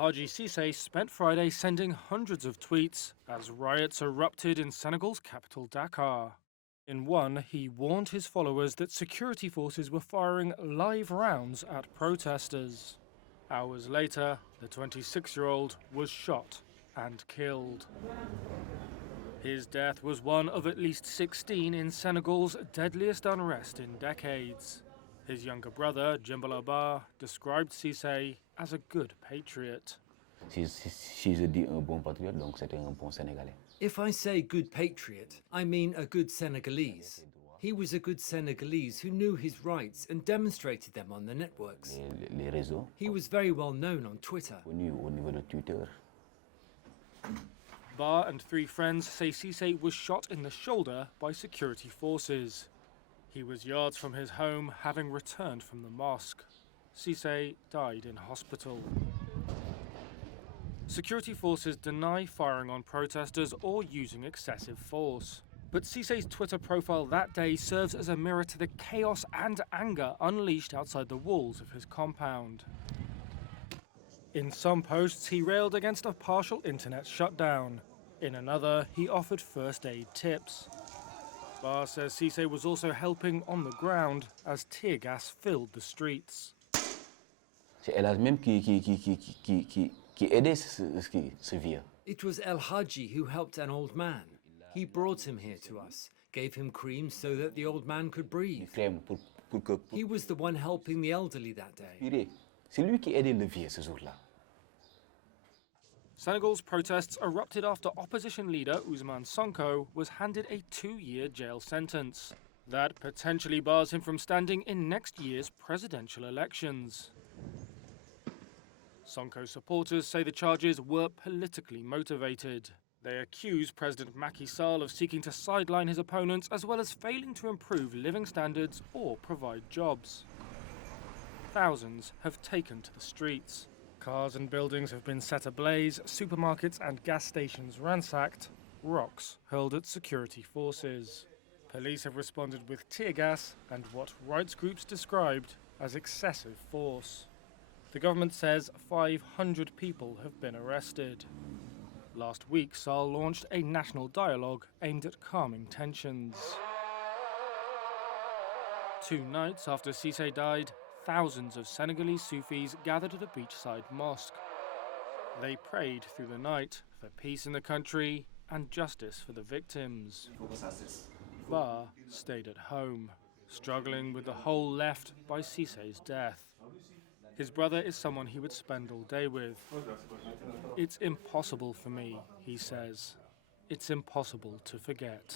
Elhaji Cisse spent Friday sending hundreds of tweets as riots erupted in Senegal's capital Dakar. In one, he warned his followers that security forces were firing live rounds at protesters. Hours later, the 26-year-old was shot and killed. His death was one of at least 16 in Senegal's deadliest unrest in decades. His younger brother, Jimbalaba, described Cisse as a good patriot. Si je dis un bon patriote, donc c'était un bon Sénégalais. If I say good patriot, I mean a good Senegalese. He was a good Senegalese who knew his rights and demonstrated them on the networks. Les réseaux. He was very well known on Twitter. Connu au niveau de Twitter. Ba and three friends say Cisse was shot in the shoulder by security forces. He was yards from his home, having returned from the mosque. Cisse died in hospital. Security forces deny firing on protesters or using excessive force. But Cisse's Twitter profile that day serves as a mirror to the chaos and anger unleashed outside the walls of his compound. In some posts, he railed against a partial internet shutdown. In another, he offered first aid tips. Ba says Cisse was also helping on the ground as tear gas filled the streets. C'est Elhaji même qui aidait ce vieux. It was Elhaji who helped an old man. He brought him here to us, gave him cream so that the old man could breathe. He was the one helping the elderly that day. C'est lui qui aidait le vieux ce jour-là. Senegal's protests erupted after opposition leader Ousmane Sonko was handed a 2-year jail sentence. That potentially bars him from standing in next year's presidential elections. Sonko supporters say the charges were politically motivated. They accuse President Macky Sall of seeking to sideline his opponents as well as failing to improve living standards or provide jobs. Thousands have taken to the streets. Cars and buildings have been set ablaze, supermarkets and gas stations ransacked, rocks hurled at security forces. Police have responded with tear gas and what rights groups described as excessive force. The government says 500 people have been arrested. Last week, Sall launched a national dialogue aimed at calming tensions. 2 nights after Cisse died, thousands of Senegalese Sufis gathered at a beachside mosque. They prayed through the night for peace in the country and justice for the victims. Ba stayed at home, struggling with the hole left by Cisse's death. His brother is someone he would spend all day with. It's impossible for me, he says. It's impossible to forget.